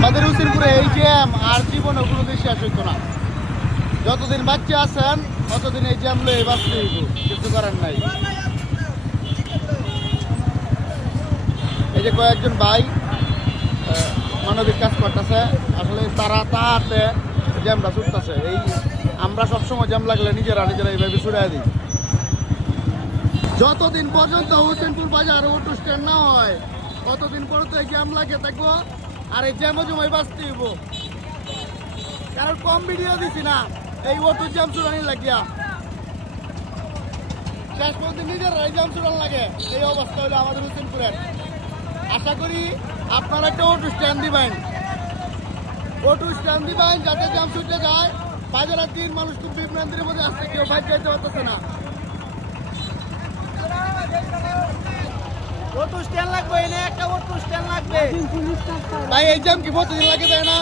আমাদের উসিরপুরে এই জ্যাম আর জীবনে কোনো দেশে শেষ হইতো না। যতদিন বাচ্চা আছেন ততদিন এই জ্যাম লয়ে বাঁচতে হইব, কিছু করার নাই। এই যে কয়েকজন ভাই মানবিক কাজ করতেছে, আসলে তারা তাহাতে জ্যামটা ছুটতেছে। এই আমরা সবসময় জ্যাম লাগলে নিজেরা এইভাবে ছুড়াই দিই। যতদিন পর্যন্ত হোসেনপুর বাজার অটো স্ট্যান্ড না হয় ততদিন পর্যন্ত এই জ্যাম লাগে থাকবো, আর এই জ্যামও জমাই বাঁচতে হইব। কারণ কম ভিডিও দিছি না এই অটো জ্যাম ছুড়ানি লাগিয়া, শেষ পর্যন্ত নিজেরা এই জ্যাম ছুড়ান লাগে। এই অবস্থা হলো আমাদের হোসেনপুরের। আশা করি আপনারা একটা অটো স্ট্যান্ড দিবেন, যাতে জ্যাম ছুটে যায়। বাজারের দিন মানুষ খুব বিভ্রান্তির মধ্যে আসছে, কেউ বাইক যাইতে পারতেছে না। অটো স্ট্যান্ড লাগবে, এনে একটা অটো স্ট্যান্ড লাগবে ভাই এই জ্যাম কি প্রতিদিন লাগে, তাই না?